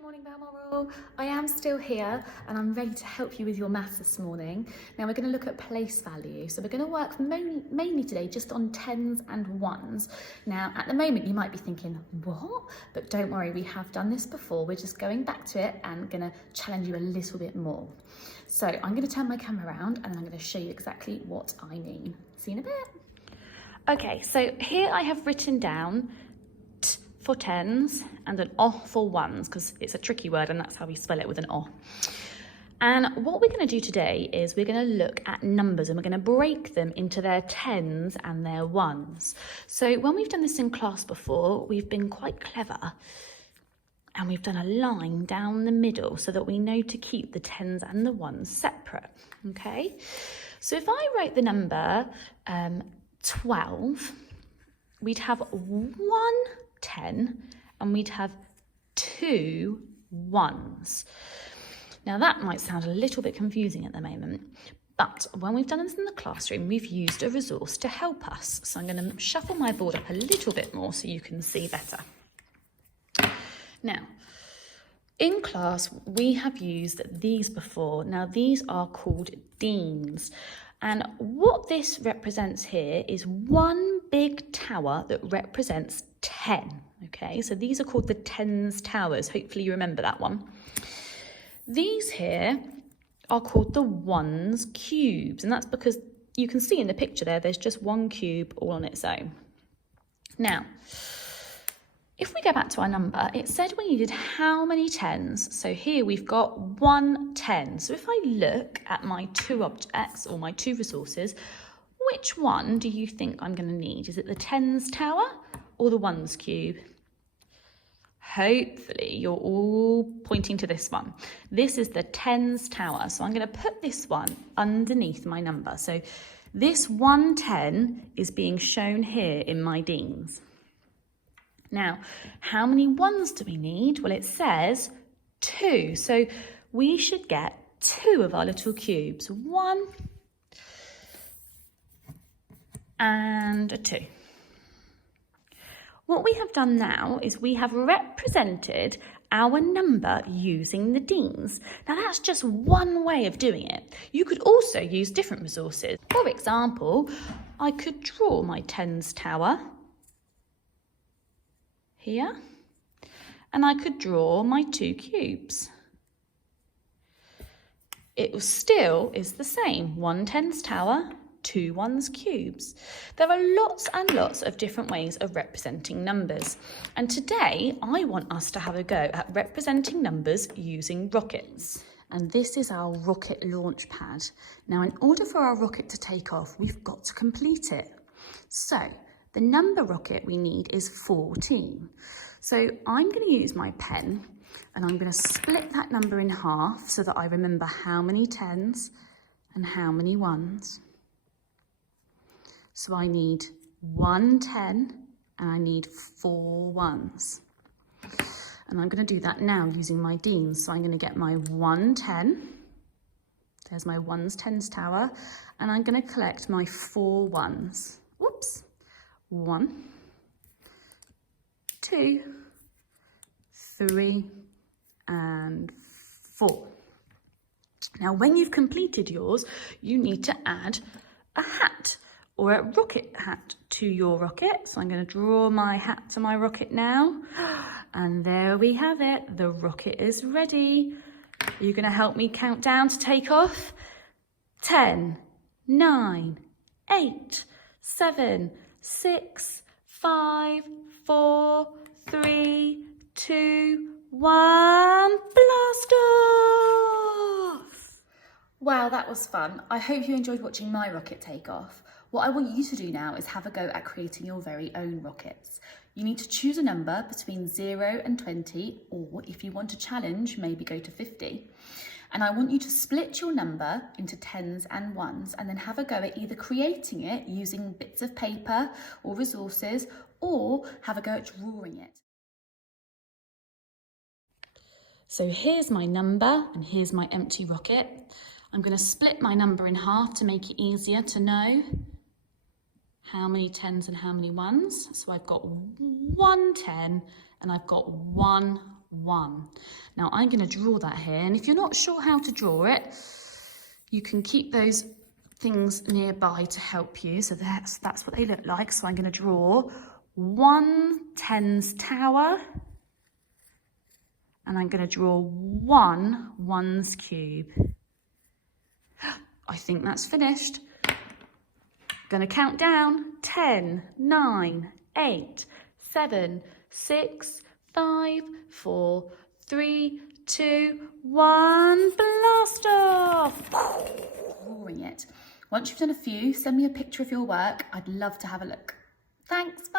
Good morning, Balmoral. I am still here and I'm ready to help you with your maths this morning. Now we're going to look at place value. So we're going to work mainly today just on tens and ones. Now at the moment you might be thinking, what? But don't worry, we have done this before. We're just going back to it and going to challenge you a little bit more. So I'm going to turn my camera around and I'm going to show you exactly what I mean. See you in a bit. Okay, so here I have written down T for tens and an O for ones, because it's a tricky word and that's how we spell it, with an O. And what we're going to do today is we're going to look at numbers and we're going to break them into their tens and their ones. So when we've done this in class before, we've been quite clever and we've done a line down the middle so that we know to keep the tens and the ones separate. Okay, so if I wrote the number 12, we'd have 1 10 and we'd have 2 ones. Now that might sound a little bit confusing at the moment, but when we've done this in the classroom, we've used a resource to help us. So I'm going to shuffle my board up a little bit more so you can see better. Now, in class, we have used these before. Now these are called deans. And what this represents here is one big tower that represents 10, okay? So these are called the tens towers. Hopefully you remember that one. These here are called the ones cubes, and that's because you can see in the picture there's just one cube all on its own. Now, if we go back to our number, it said we needed how many tens? So here we've got 1 10. So if I look at my two objects or my two resources, which one do you think I'm going to need? Is it the tens tower or the ones cube? Hopefully you're all pointing to this one. This is the tens tower. So I'm going to put this one underneath my number. So this 1 10 is being shown here in my deans. Now, how many ones do we need? Well, it says 2. So we should get 2 of our little cubes. 1 and a 2. What we have done now is we have represented our number using the deans. Now that's just one way of doing it. You could also use different resources. For example, I could draw my tens tower here, and I could draw my 2 cubes. It still is the same, 1 tens tower, 2 ones cubes. There are lots and lots of different ways of representing numbers, and today I want us to have a go at representing numbers using rockets. And this is our rocket launch pad. Now, in order for our rocket to take off, we've got to complete it. So the number rocket we need is 14. So I'm going to use my pen and I'm going to split that number in half so that I remember how many tens and how many ones. So I need 1 10 and I need 4 ones. And I'm going to do that now using my deans. So I'm going to get my 1 10. There's my ones tens tower. And I'm going to collect my 4 ones. Whoops. 1, 2, 3, and 4. Now, when you've completed yours, you need to add a hat or a rocket hat to your rocket. So I'm going to draw my hat to my rocket now. And there we have it. The rocket is ready. Are you going to help me count down to take off? 10, 9, 8, 7, 6, 5, 4, 3, 2, 1, blast off! Wow, that was fun. I hope you enjoyed watching my rocket take off. What I want you to do now is have a go at creating your very own rockets. You need to choose a number between 0 and 20, or if you want a challenge, maybe go to 50. And I want you to split your number into tens and ones and then have a go at either creating it using bits of paper or resources, or have a go at drawing it. So here's my number and here's my empty rocket. I'm going to split my number in half to make it easier to know how many tens and how many ones. So I've got 1 10 and I've got 1 1. Now I'm going to draw that here, and if you're not sure how to draw it, you can keep those things nearby to help you. So that's what they look like. So I'm going to draw 1 tens tower, and I'm going to draw 1 ones cube. I think that's finished. Going to count down. 10, 9, 8, 7, 6, 5, 4, 3, 2, 1. Blast off! Drawing it. Once you've done a few, send me a picture of your work. I'd love to have a look. Thanks.